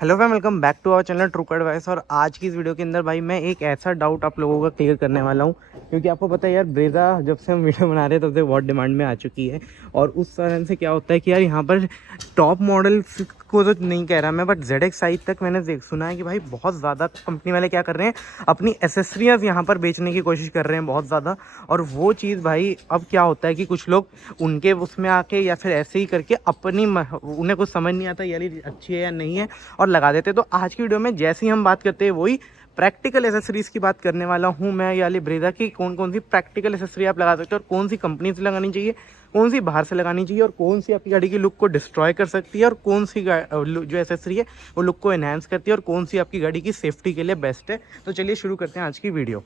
Hello fam, welcome back to our channel true advice. और आज की इस वीडियो के अंदर भाई मैं एक ऐसा डाउट आप लोगों का क्लियर करने वाला हूँ, क्योंकि आपको पता है यार, ब्रेजा जब से हम वीडियो बना रहे हैं तब से बहुत डिमांड में आ चुकी है। और उस कारण से क्या होता है कि यार यहाँ पर टॉप मॉडल को तो नहीं कह रहा मैं, बट ZX तक मैंने सुना है कि भाई बहुत ज़्यादा कंपनी वाले क्या कर रहे हैं, अपनी एसेसरीज यहाँ पर बेचने की कोशिश कर रहे हैं बहुत ज़्यादा। और वो चीज़ भाई अब क्या होता है कि कुछ लोग उनके उसमें आके या फिर ऐसे ही करके उन्हें कुछ समझ नहीं आता यार अच्छी है या नहीं है और लगा देते। तो आज की वीडियो में जैसे ही हम बात करते हैं वही प्रैक्टिकल एसेसरीज़ की बात करने वाला हूं मैं, यानी ब्रेजा की कौन कौन सी प्रैक्टिकल एसेसरी आप लगा सकते हो और कौन सी कंपनी से लगानी चाहिए, कौन सी बाहर से लगानी चाहिए और कौन सी आपकी गाड़ी की लुक को डिस्ट्रॉय कर सकती है और कौन सी जो एसेसरी है वो लुक को एनहांस करती है और कौन सी आपकी गाड़ी की सेफ्टी के लिए बेस्ट है। तो चलिए शुरू करते हैं आज की वीडियो।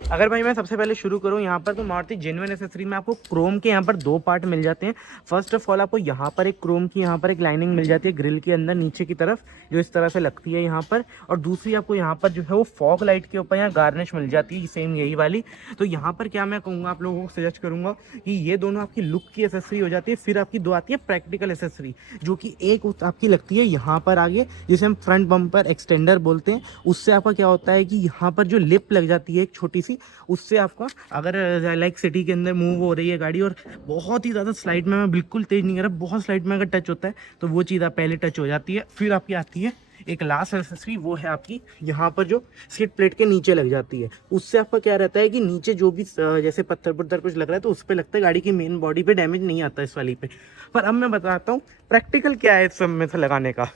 अगर भाई मैं सबसे पहले शुरू करूं यहाँ पर, तो मारुति जेन्युइन एसेसरी में आपको क्रोम के यहाँ पर दो पार्ट मिल जाते हैं। फर्स्ट ऑफ ऑल आपको यहाँ पर एक क्रोम की यहाँ पर एक लाइनिंग मिल जाती है ग्रिल के अंदर नीचे की तरफ, जो इस तरह से लगती है यहाँ पर। और दूसरी आपको यहाँ पर जो है वो फॉग लाइट के ऊपर यहाँ गार्निश मिल जाती है, सेम यही वाली। तो यहाँ पर क्या मैं कहूँगा, आप लोगों को सजेस्ट करूँगा कि ये दोनों आपकी लुक की एसेसरी हो जाती है। फिर आपकी दो आती है प्रैक्टिकल एसेसरी, जो कि एक आपकी लगती है यहाँ पर आगे, जिसे हम फ्रंट बम्पर एक्सटेंडर बोलते हैं। उससे आपका क्या होता है कि यहाँ पर जो लिप लग जाती है एक छोटी सी, उससे आपका अगर लाइक सिटी के अंदर मूव हो रही है गाड़ी और बहुत ही ज़्यादा स्लाइड में, मैं बिल्कुल तेज़ नहीं कर रहा, बहुत स्लाइड में अगर टच होता है तो वो चीज़ आप पहले टच हो जाती है। फिर आपकी आती है एक लास्ट एसेसरी, वो है आपकी यहाँ पर जो सीट प्लेट के नीचे लग जाती है। उससे आपका क्या रहता है कि नीचे जो भी जैसे पत्थर पुत्थर कुछ लग रहा है तो उस पर लगता है, गाड़ी की मेन बॉडी पे डैमेज नहीं आता इस वाली पे। पर अब मैं बताता हूँ प्रैक्टिकल क्या है इस सब में से लगाने का।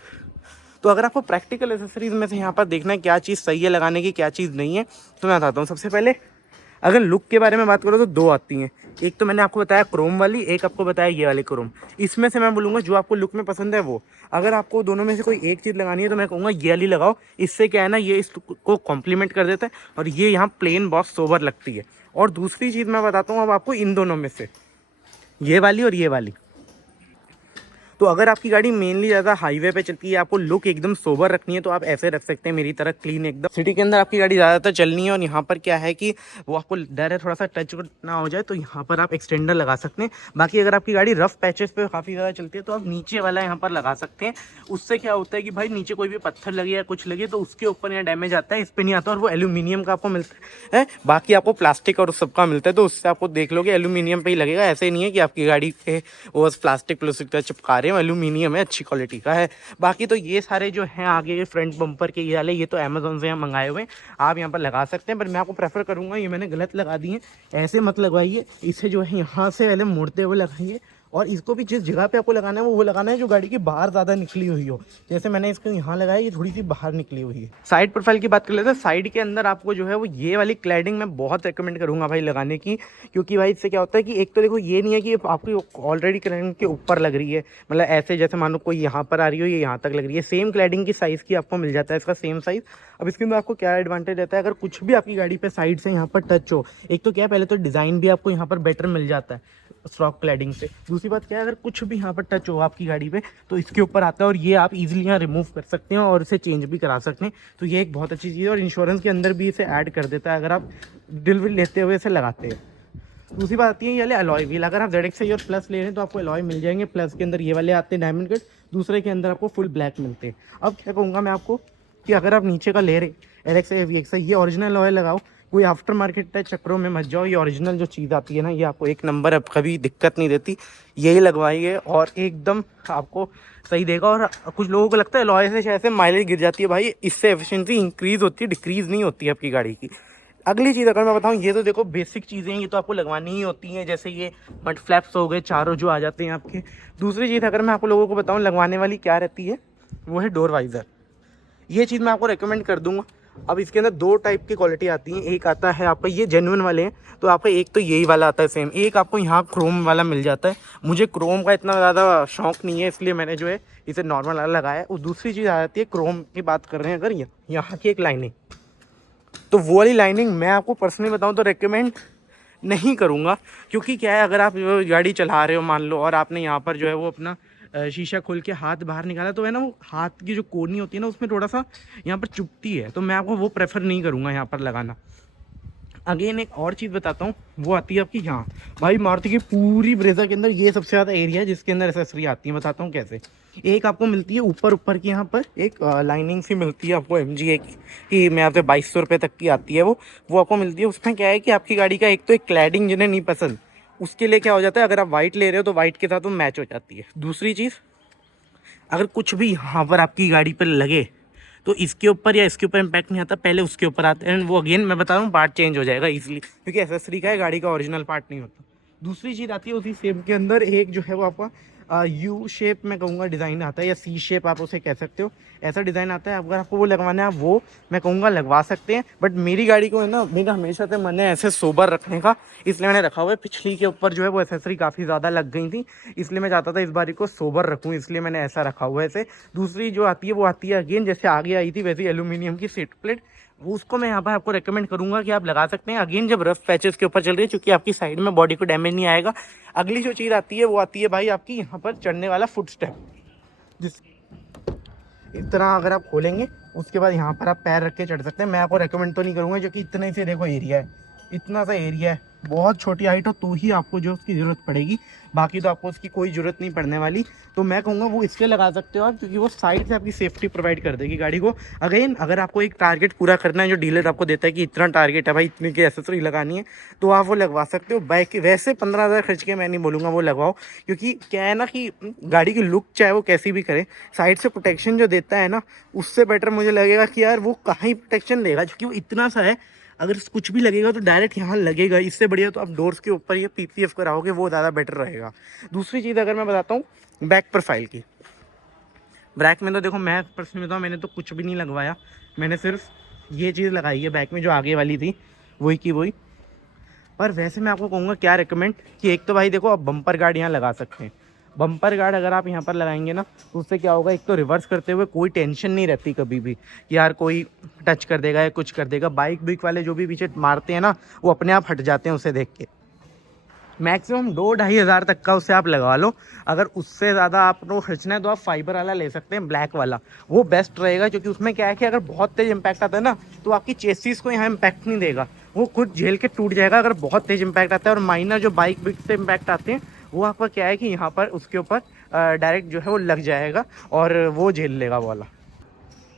तो अगर आपको प्रैक्टिकल एसेसरीज में से यहाँ पर देखना है क्या चीज़ सही है लगाने की, क्या चीज़ नहीं है, तो मैं बताता हूँ। सबसे पहले अगर लुक के बारे में बात करो तो दो आती हैं। एक तो मैंने आपको बताया क्रोम वाली, एक आपको बताया ये वाली क्रोम। इसमें से मैं बोलूँगा जो आपको लुक में पसंद है वो। अगर आपको दोनों में से कोई एक चीज़ लगानी है तो मैं कहूँगा ये वाली लगाओ। इससे क्या है ना, ये इसको कॉम्प्लीमेंट कर देता है और ये यहाँ प्लेन बहुत सोबर लगती है। और दूसरी चीज़ मैं बताता हूँ अब आपको इन दोनों में से, ये वाली और ये वाली। तो अगर आपकी गाड़ी मेनली ज़्यादा हाईवे पे चलती है, आपको लुक एकदम सोबर रखनी है, तो आप ऐसे रख सकते हैं मेरी तरह क्लीन एकदम। सिटी के अंदर आपकी गाड़ी ज़्यादातर चलनी है और यहाँ पर क्या है कि वो आपको डर है थोड़ा सा टच ना हो जाए, तो यहाँ पर आप एक्सटेंडर लगा सकते हैं। बाकी अगर आपकी गाड़ी रफ पैचेस पे काफ़ी ज़्यादा चलती है तो आप नीचे वाला यहाँ पर लगा सकते हैं। उससे क्या होता है कि भाई नीचे कोई भी पत्थर लगे या कुछ लगे तो उसके ऊपर यहाँ डैमेज आता है, इस पर नहीं आता। और वो एल्यूमिनियम का आपको मिलता है, बाकी आपको प्लास्टिक और सबका मिलता है, तो उससे आपको देख लोगे एल्यूमिनियम पे ही लगेगा। ऐसे नहीं है कि आपकी गाड़ी पे वो प्लास्टिक का चिपका रहे हो, एल्यूमिनियम है, अच्छी क्वालिटी का है। बाकी तो ये सारे जो हैं आगे के फ्रंट बम्पर के ये वाले, ये तो अमेजोन से यहाँ मंगाए हुए हैं, आप यहाँ पर लगा सकते हैं। पर मैं आपको प्रेफर करूँगा, ये मैंने गलत लगा दी है, ऐसे मत लगवाइए। इसे जो है यहाँ से पहले मुड़ते हुए लगाइए और इसको भी जिस जगह पे आपको लगाना है वो लगाना है जो गाड़ी की बाहर ज़्यादा निकली हुई हो। जैसे मैंने इसको यहाँ लगाया, ये थोड़ी सी बाहर निकली हुई है। साइड प्रोफाइल की बात कर लेते हैं। साइड के अंदर आपको जो है वो ये वाली क्लैडिंग मैं बहुत रिकमेंड करूँगा भाई लगाने की, क्योंकि भाई इससे क्या होता है कि एक तो देखो ये नहीं है कि आपकी ऑलरेडी क्लैडिंग के ऊपर लग रही है, मतलब ऐसे जैसे मान लो कोई यहाँ पर आ रही हो, ये यहाँ तक लग रही है। सेम क्लैडिंग की साइज़ की आपको मिल जाता है, इसका सेम साइज़। अब इसके अंदर आपको क्या एडवांटेज रहता है, अगर कुछ भी आपकी गाड़ी पे साइड से यहाँ पर टच हो, एक तो क्या है, पहले तो डिज़ाइन भी आपको यहाँ पर बेटर मिल जाता है स्टॉक क्लैडिंग से। दूसरी बात क्या है, अगर कुछ भी यहाँ पर टच हो आपकी गाड़ी पे तो इसके ऊपर आता है और ये आप इजीली यहाँ रिमूव कर सकते हैं और इसे चेंज भी करा सकते हैं। तो ये एक बहुत अच्छी चीज़ है और इंश्योरेंस के अंदर भी इसे ऐड कर देता है अगर आप डिलीवरी लेते हुए इसे लगाते हैं। दूसरी बात आती है ये वाले अलॉय व्हील। अगर आप ZX और प्लस ले रहे हैं तो आपको अलॉय मिल जाएंगे। प्लस के अंदर ये वाले आते हैं डायमंड कट, दूसरे के अंदर आपको फुल ब्लैक मिलते हैं। अब क्या कहूँगा मैं आपको कि अगर आप नीचे का ले रहे LX या VX, ये ओरिजिनल अलॉय लगाओ, कोई आफ्टर मार्केट चक्करों में मत जाओ। ये ओरिजिनल जो चीज़ आती है ना, ये आपको एक नंबर अब कभी दिक्कत नहीं देती, यही लगवाइए और एकदम आपको सही देगा। और कुछ लोगों को लगता है अलॉय से शायद से माइलेज गिर जाती है, भाई इससे एफिशिएंसी इंक्रीज़ होती है, डिक्रीज़ नहीं होती है आपकी गाड़ी की। अगली चीज़ अगर मैं बताऊं, ये तो देखो बेसिक चीज़ें हैं, ये तो आपको लगवानी ही होती हैं, जैसे ये मड फ्लैप्स हो गए चारों जो आ जाते हैं आपके। दूसरी चीज़ अगर मैं आप लोगों को बताऊं लगवाने वाली क्या रहती है, वो है डोर वाइज़र। ये चीज़ मैं आपको रेकमेंड कर दूंगा। अब इसके अंदर दो टाइप की क्वालिटी आती है। एक आता है आपका ये जेन्युइन वाले हैं, तो आपका एक तो यही वाला आता है सेम, एक आपको यहाँ क्रोम वाला मिल जाता है। मुझे क्रोम का इतना ज़्यादा शौक नहीं है, इसलिए मैंने जो है इसे नॉर्मल वाला लगाया है। और दूसरी चीज़ आ जाती है, क्रोम की बात कर रहे हैं अगर, यहाँ की एक लाइनिंग, तो वो वाली लाइनिंग मैं आपको पर्सनली बताऊं तो रेकमेंड नहीं करूंगा। क्योंकि क्या है, अगर आप गाड़ी चला रहे हो मान लो और आपने यहाँ पर जो है वो अपना शीशा खोल के हाथ बाहर निकाला, तो है ना वो हाथ की जो कोनी होती है ना उसमें थोड़ा सा यहाँ पर चुभती है, तो मैं आपको वो प्रेफर नहीं करूँगा यहाँ पर लगाना। अगेन एक और चीज़ बताता हूँ, वो आती है आपकी यहाँ। भाई मारुति की पूरी ब्रेजा के अंदर ये सबसे ज़्यादा एरिया है जिसके अंदर एसेसरी आती है। बताता हूँ कैसे। एक आपको मिलती है ऊपर ऊपर की, यहाँ पर एक लाइनिंग सी मिलती है आपको MGA की मैं यहाँ पे 2200 रुपये तक की आती है वो आपको मिलती है। उसमें क्या है कि आपकी गाड़ी का एक तो एक क्लैडिंग जिन्हें नहीं पसंद, उसके लिए क्या हो जाता है, अगर आप वाइट ले रहे हो तो वाइट के साथ वो मैच हो जाती है। दूसरी चीज़, अगर कुछ भी यहाँ पर आपकी गाड़ी पर लगे तो इसके ऊपर या इसके ऊपर इम्पैक्ट नहीं आता, पहले उसके ऊपर आता है। एंड वो अगेन मैं बता रहा हूँ पार्ट चेंज हो जाएगा इजीली, क्योंकि एसेसरी का है, गाड़ी का ओरिजिनल पार्ट नहीं होता। दूसरी चीज़ आती है उसी सेम के अंदर एक जो है वो आपका यू शेप मैं कहूँगा डिज़ाइन आता है, या सी शेप आप उसे कह सकते हो, ऐसा डिज़ाइन आता है। अगर आपको वो लगवाना है आप वो मैं कहूँगा लगवा सकते हैं। बट मेरी गाड़ी को है ना, मेरा हमेशा से मन है ऐसे सोबर रखने का, इसलिए मैंने रखा हुआ है। पिछली के ऊपर जो है वो एसेसरी काफ़ी ज़्यादा लग गई थी, इसलिए मैं चाहता था इस बारी को सोबर रखूँ, इसलिए मैंने ऐसा रखा हुआ है ऐसे। दूसरी जो आती है वो आती है अगेन जैसे आगे आई थी वैसे एल्यूमिनियम की सीट प्लेट, वो उसको मैं यहाँ पर आपको रेकमेंड करूँगा कि आप लगा सकते हैं अगेन जब रफ पैचेस के ऊपर चल रही है, क्योंकि आपकी साइड में बॉडी को डैमेज नहीं आएगा। अगली जो चीज़ आती है वो आती है भाई आपकी यहाँ पर चढ़ने वाला फुट स्टेप, जिस इस तरह अगर आप खोलेंगे उसके बाद यहाँ पर आप पैर रख के चढ़ सकते हैं। मैं आपको रेकमेंड तो नहीं करूँगा, क्योंकि इतना ही से देखो एरिया है, इतना सा एरिया है, बहुत छोटी हाइट हो तो ही आपको जो उसकी ज़रूरत पड़ेगी, बाकी तो आपको उसकी कोई ज़रूरत नहीं पड़ने वाली। तो मैं कहूँगा वो इसलिए लगा सकते हो आप, क्योंकि वो साइड से आपकी सेफ्टी प्रोवाइड कर देगी गाड़ी को। अगेन अगर आपको एक टारगेट पूरा करना है, जो डीलर आपको देता है कि इतना टारगेट है भाई, इतनी की एसेसरी लगानी है, तो आप वो लगवा सकते हो। बाइक वैसे 15,000 खर्च के मैं नहीं बोलूँगा वो लगवाओ, क्योंकि क्या है ना कि गाड़ी की लुक चाहे वो कैसी भी करे, साइड से प्रोटेक्शन जो देता है ना, उससे बेटर मुझे लगेगा कि यार वो कहाँ ही प्रोटेक्शन देगा, क्योंकि वो इतना सा है, अगर कुछ भी लगेगा तो डायरेक्ट यहाँ लगेगा। इससे बढ़िया तो आप डोर्स के ऊपर ये PPF कराओगे, वो ज़्यादा बेटर रहेगा। दूसरी चीज़ अगर मैं बताता हूँ बैक प्रोफाइल की, बैक में तो देखो मैं पर्सनली बताऊँ, मैंने तो कुछ भी नहीं लगवाया, मैंने सिर्फ ये चीज़ लगाई है बैक में जो आगे वाली थी, वही की वही। पर वैसे मैं आपको कहूँगा क्या रिकमेंड, कि एक तो भाई देखो आप बम्पर गार्ड यहाँ लगा सकते हैं। बम्पर गार्ड अगर आप यहाँ पर लगाएंगे ना, तो उससे क्या होगा, एक तो रिवर्स करते हुए कोई टेंशन नहीं रहती कभी भी कि यार कोई टच कर देगा या कुछ कर देगा। बाइक वाले जो भी पीछे मारते हैं ना, वो अपने आप हट जाते हैं उसे देख के। मैक्सिमम 2-2.5 हज़ार तक का उसे आप लगा लो। अगर उससे ज़्यादा आपको खर्चना है तो आप फाइबर वाला ले सकते हैं, ब्लैक वाला, वो बेस्ट रहेगा। क्योंकि उसमें क्या है कि अगर बहुत तेज़ इम्पैक्ट आता है ना, तो आपकी चेसिस को यहाँ इम्पैक्ट नहीं देगा, वो खुद झेल के टूट जाएगा अगर बहुत तेज़ इम्पैक्ट आता है। और माइनर जो बाइक से इम्पैक्ट आते हैं, वो आपका क्या है कि यहाँ पर उसके ऊपर डायरेक्ट जो है वो लग जाएगा और वो झेल लेगा वो वाला।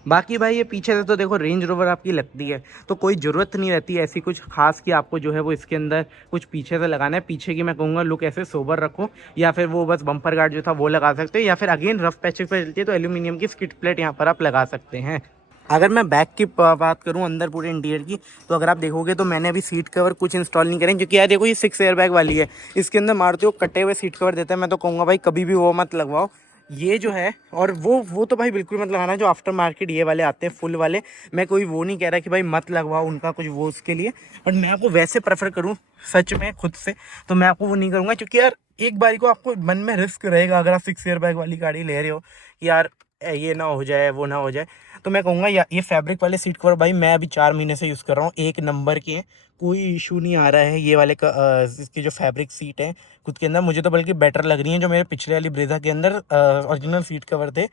बाकी भाई ये पीछे से तो देखो रेंज रोवर आपकी लगती है, तो कोई ज़रूरत नहीं रहती है ऐसी कुछ खास कि आपको जो है वो इसके अंदर कुछ पीछे से लगाना है। पीछे की मैं कहूँगा लुक ऐसे सोबर रखो, या फिर वो बस बम्पर गार्ड जो था वो लगा सकते हैं, या फिर अगेन रफ पैचेस पे चलती है तो एल्यूमिनियम की स्किड प्लेट यहाँ पर आप लगा सकते हैं। अगर मैं बैक की बात करूं अंदर पूरे इंटीरियर की, तो अगर आप देखोगे तो मैंने अभी सीट कवर कुछ इंस्टॉल नहीं करें, क्योंकि यार देखो ये 6 एयर बैग वाली है, इसके अंदर मारते हो कटे हुए सीट कवर देते हैं। मैं तो कहूँगा भाई कभी भी वो मत लगवाओ, ये जो है। और वो तो भाई बिल्कुल मत लगाना जो आफ्टर मार्केट ये वाले आते हैं फुल वाले। मैं कोई वो नहीं कह रहा कि भाई मत लगवाओ उनका कुछ वो उसके लिए, बट मैं आपको वैसे प्रेफर करूँ सच में खुद से, तो मैं आपको वो नहीं करूँगा। क्योंकि यार एक बारी को आपको मन में रिस्क रहेगा अगर आप 6 एयर बैग वाली गाड़ी ले रहे हो, कि यार ये ना हो जाए वो ना हो जाए। तो मैं कहूँगा ये फैब्रिक वाले सीट कवर भाई मैं अभी 4 महीने से यूज़ कर रहा हूँ, एक नंबर के हैं, कोई इशू नहीं आ रहा है ये वाले का। इसकी जो फैब्रिक सीट है खुद के अंदर, मुझे तो बल्कि बेटर लग रही है जो मेरे पिछले वाली ब्रेजा के अंदर ओरिजिनल सीट कवर थे।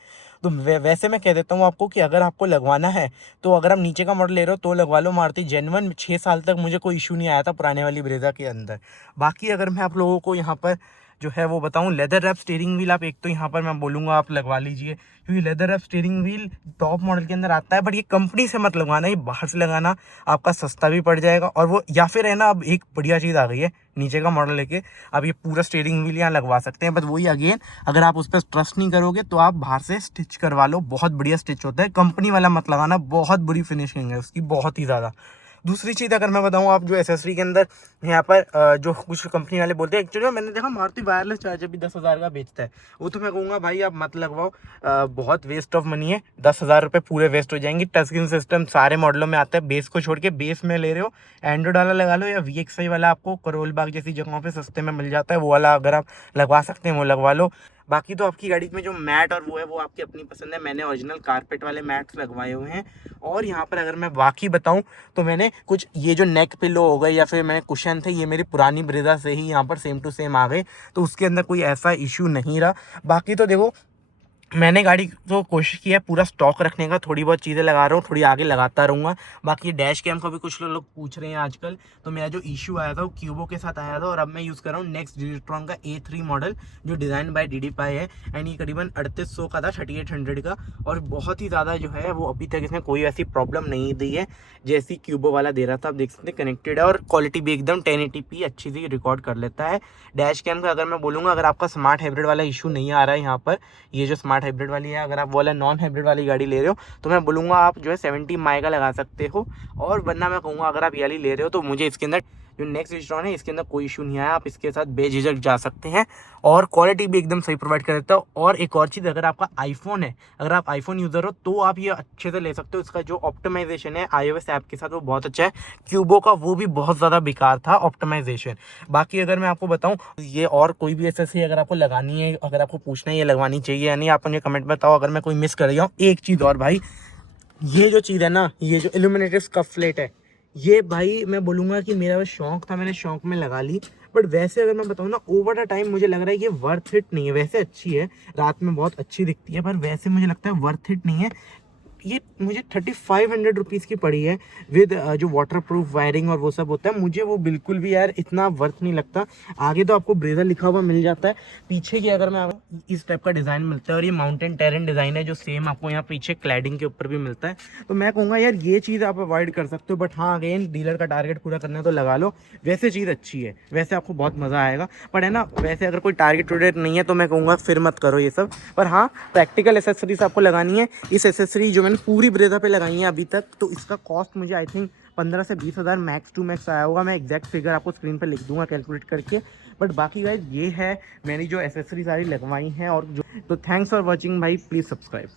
तो वैसे मैं कह देता हूँ आपको कि अगर आपको लगवाना है तो अगर आप नीचे का मॉडल ले रहे हो तो लगवा लो। मारुति जेन्युइन 6 साल तक मुझे कोई इशू नहीं आया था पुराने वाली ब्रेजा के अंदर। बाकी अगर मैं आप लोगों को यहाँ पर जो है वो बताऊं, लेदर रैप स्टीयरिंग व्हील आप एक तो यहाँ पर मैं बोलूँगा आप लगवा लीजिए, क्योंकि leather wrap steering wheel top model के अंदर आता है। बट ये कंपनी से मत लगवाना, ये बाहर से लगाना, आपका सस्ता भी पड़ जाएगा। और वो या फिर है ना, अब एक बढ़िया चीज़ आ गई है नीचे का मॉडल लेके, अब ये पूरा स्टीयरिंग व्हील यहाँ लगवा सकते हैं। बट वही अगेन अगर आप उस पर ट्रस्ट नहीं करोगे तो आप बाहर से स्टिच करवा लो, बहुत बढ़िया स्टिच होता है। कंपनी वाला मत लगाना, बहुत बुरी फिनिशिंग है उसकी, बहुत ही ज़्यादा। दूसरी चीज़ अगर मैं बताऊँ, आप जो एसेसरी के अंदर यहाँ पर जो कुछ कंपनी वाले बोलते हैं, एक्चुअली मैंने देखा मारुति वायरलेस चार्जर भी 10,000 का बेचता है, वो तो मैं कहूँगा भाई आप मत लगवाओ, बहुत वेस्ट ऑफ मनी है। 10,000 रुपये पूरे वेस्ट हो जाएंगे। टच स्क्रीन सिस्टम सारे मॉडलों में आता है, बेस को छोड़ के। बेस में ले रहे हो एंड्रॉइड वाला लगा लो, या VXI वाला आपको करोल बाग जैसी जगहों पे सस्ते में मिल जाता है, वो वाला अगर आप लगवा सकते हैं वो लगवा लो। बाकी तो आपकी गाड़ी में जो मैट और वो है वो आपकी अपनी पसंद है। मैंने ओरिजिनल कारपेट वाले मैट्स लगवाए हुए हैं। और यहाँ पर अगर मैं बाकी बताऊँ तो मैंने कुछ ये जो नेक पिलो हो गए या फिर मैंने कुशन थे, ये मेरी पुरानी ब्रेजा से ही यहाँ पर सेम टू सेम आ गए, तो उसके अंदर कोई ऐसा इशू नहीं रहा। बाकी तो देखो मैंने गाड़ी को कोशिश की है पूरा स्टॉक रखने का, थोड़ी बहुत चीज़ें लगा रहा हूँ, थोड़ी आगे लगाता रहूँगा। बाकी डैश कैम का भी कुछ लोग पूछ रहे हैं आजकल, तो मेरा जो इशू आया था वो क्यूबो के साथ आया था, और अब मैं यूज़ कर रहा हूँ नेक्स्ट डिजिट्रॉन का A3 मॉडल जो डिज़ाइन बाय DDPi है। एंड ये करीबन 3800 का था, 3800 का, और बहुत ही ज़्यादा जो है वो अभी तक इसमें कोई ऐसी प्रॉब्लम नहीं दी है जैसी क्यूबो वाला दे रहा था। आप देख सकते हैं कनेक्टेड है, और क्वालिटी भी एकदम 1080p अच्छी सी रिकॉर्ड कर लेता है। डैश कैम का अगर मैं बोलूँगा, अगर आपका स्मार्ट हाइब्रिड वाला इशू नहीं आ रहा है यहाँ पर, ये जो स्मार्ट हाइब्रिड वाली है, अगर आप वाला नॉन हाइब्रिड वाली गाड़ी ले रहे हो तो मैं बोलूँगा आप जो है 70 माई का लगा सकते हो। और वरना मैं कहूँगा अगर आप ये वाली ले रहे हो तो मुझे इसके अंदर जो नेक्स्ट डिजिट्रॉन है इसके अंदर कोई इशू नहीं आया, आप इसके साथ बेझिझक जा सकते हैं, और क्वालिटी भी एकदम सही प्रोवाइड कर देता है। और एक और चीज़, अगर आपका आईफोन है, अगर आप आईफोन यूज़र हो तो आप ये अच्छे से ले सकते हो। इसका जो ऑप्टिमाइजेशन है iOS ऐप के साथ वो बहुत अच्छा है। क्यूबो का वो भी बहुत ज़्यादा बेकार था ऑप्टिमाइजेशन। बाकी अगर मैं आपको बताऊं, ये और कोई भी एसेसरी अगर आपको लगानी है, अगर आपको पूछना है ये लगवानी चाहिए या नहीं, आप मुझे कमेंट में बताओ अगर मैं कोई मिस कर गया हूँ। एक चीज़ और भाई, ये जो चीज़ है ना, ये जो इल्यूमिनेटेड स्कफ प्लेट है, ये भाई मैं बोलूँगा कि मेरा बस शौक था, मैंने शौक में लगा ली। बट वैसे अगर मैं बताऊँ ना, ओवर द टाइम मुझे लग रहा है कि ये वर्थ इट नहीं है। वैसे अच्छी है, रात में बहुत अच्छी दिखती है, पर वैसे मुझे लगता है वर्थ इट नहीं है। ये मुझे 3500 रुपीज़ की पड़ी है, विद जो वाटर प्रूफ वायरिंग और वो सब होता है। मुझे वो बिल्कुल भी यार इतना वर्थ नहीं लगता। आगे तो आपको ब्रेजा लिखा हुआ मिल जाता है, पीछे की अगर मैं इस टाइप का डिज़ाइन मिलता है, और ये माउंटेन टेरेन डिज़ाइन है जो सेम आपको यहाँ पीछे क्लैडिंग के ऊपर भी मिलता है। तो मैं कहूँगा यार ये चीज़ आप अवॉइड कर सकते हो। बट हाँ, अगेन डीलर का टारगेट पूरा करना है तो लगा लो। वैसे चीज़ अच्छी है, वैसे आपको बहुत मज़ा आएगा। पर है ना, वैसे अगर कोई टारगेट वारगेट नहीं है तो मैं कहूँगा फिर मत करो ये सब। पर हाँ, प्रैक्टिकल एसेसरीज आपको लगानी है। इस एसेसरी जो मैंने पूरी ब्रेजा पे लगाई है अभी तक, तो इसका कॉस्ट मुझे आई थिंक 15 से 20 हज़ार मैक्स टू मैक्स आया होगा। मैं एग्जैक्ट फिगर आपको स्क्रीन पर लिख दूंगा कैलकुलेट करके। बट बाकी गाइस ये है मेरी जो एसेसरी सारी लगवाई हैं। और जो तो थैंक्स फॉर वॉचिंग भाई, प्लीज़ सब्सक्राइब।